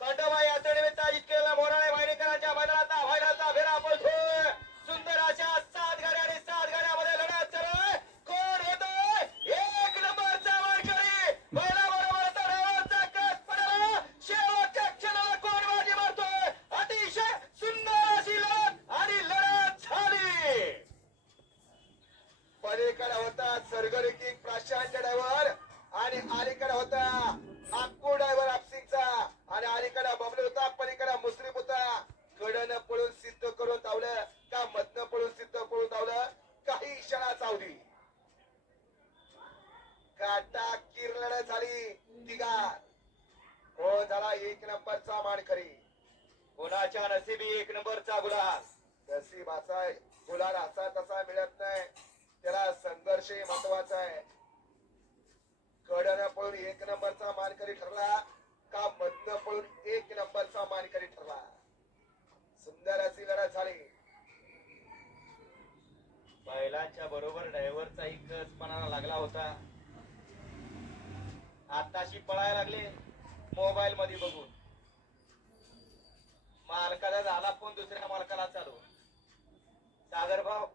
खंडोबा यात्रेनिमित्त मोराळे मैदानाचा व्हायरलचा सुंदर अशा सात गाड्या आणि सात गाड्यामध्ये लढत कोण एक नंबरचा कस शेवटच्या क्षणाला कोण बाजी मारतोय? अतिशय सुंदर अशी लढत आणि लढत झाली. पलीकडे होता सरगरी किंग प्राशांत ड्रायव्हर आणि होता अक्कू ड्रायव्हर आपसिंगचा आणि अलीकडे बबलू होता पलीकडे मुस्लिम होता कडनं पळून सिद्ध करून धावलं का मधनं पळून सिद्ध करून धावलं चावली. काटा किरलड झाली तिघा हो झाला एक नंबरचा मानकरी. कोणाच्या नसीबी एक नंबरचा गुलाल. नशिबाचा गुलाल असा तसा मिळत नाही. त्याला संघर्ष महत्त्वाचा आहे. कडनं पळून एक नंबरचा मानकरी ठरला का मधनं पळून एक नंबरचा मानकरी ठरला? सुंदर अशी लढत झाली. बैलाच्या बरोबर ड्रायव्हरचा कसपणाला लागला होता. आताशी पळायला लागले मोबाईल मध्ये बघून. मालकाला झाला फोन दुसऱ्या मालकाला चालू सागर भाऊ